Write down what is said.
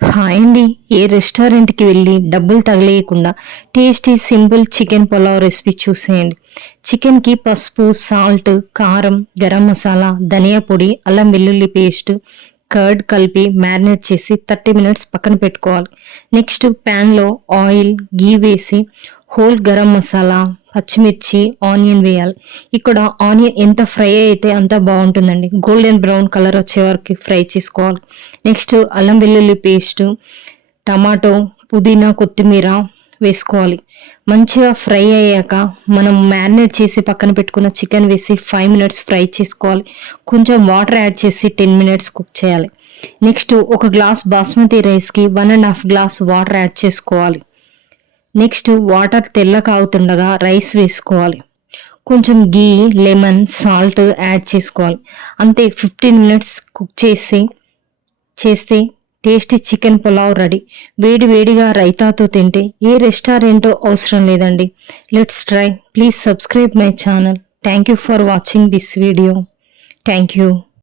Hi అండి ఏ రెస్టారెంట్కి వెళ్ళి డబ్బులు తగిలేయకుండా tasty simple chicken pulao recipe చూసేయండి. చికెన్కి పసుపు సాల్ట్ కారం గరం మసాలా ధనియా పొడి అల్లం వెల్లుల్లి పేస్ట్ కర్డ్ కలిపి మ్యారినేట్ చేసి థర్టీ మినిట్స్ పక్కన పెట్టుకోవాలి. నెక్స్ట్ ప్యాన్లో ఆయిల్ గీ వేసి హోల్ గరం మసాలా పచ్చిమిర్చి ఆనియన్ వేయాలి. ఇక్కడ ఆనియన్ ఎంత ఫ్రై అయితే అంత బాగుంటుందండి. గోల్డెన్ బ్రౌన్ కలర్ వచ్చే వరకు ఫ్రై చేసుకోవాలి. నెక్స్ట్ అల్లం వెల్లుల్లి పేస్ట్ టమాటో పుదీనా కొత్తిమీర వేసుకోవాలి. మంచిగా ఫ్రై అయ్యాక మనం మ్యారినేట్ చేసి పక్కన పెట్టుకున్న చికెన్ వేసి ఫైవ్ మినిట్స్ ఫ్రై చేసుకోవాలి. కొంచెం వాటర్ యాడ్ చేసి టెన్ మినిట్స్ కుక్ చేయాలి. నెక్స్ట్ ఒక గ్లాస్ బాస్మతి రైస్కి one and half glass water add చేసుకోవాలి. నెక్స్ట్ వాటర్ తెల్ల కాగుతుండగా రైస్ వేసుకోవాలి. కొంచెం గీ లెమన్ సాల్ట్ యాడ్ చేసుకోవాలి. అంతే ఫిఫ్టీన్ మినిట్స్ కుక్ చేసి చేస్తే టేస్టీ చికెన్ పులావ్ రెడీ. వేడి వేడిగా రైతాతో తింటే ఏ రెస్టారెంటో అవసరం లేదండి. Let's try. Please subscribe my channel. Thank you for watching this video. Thank you.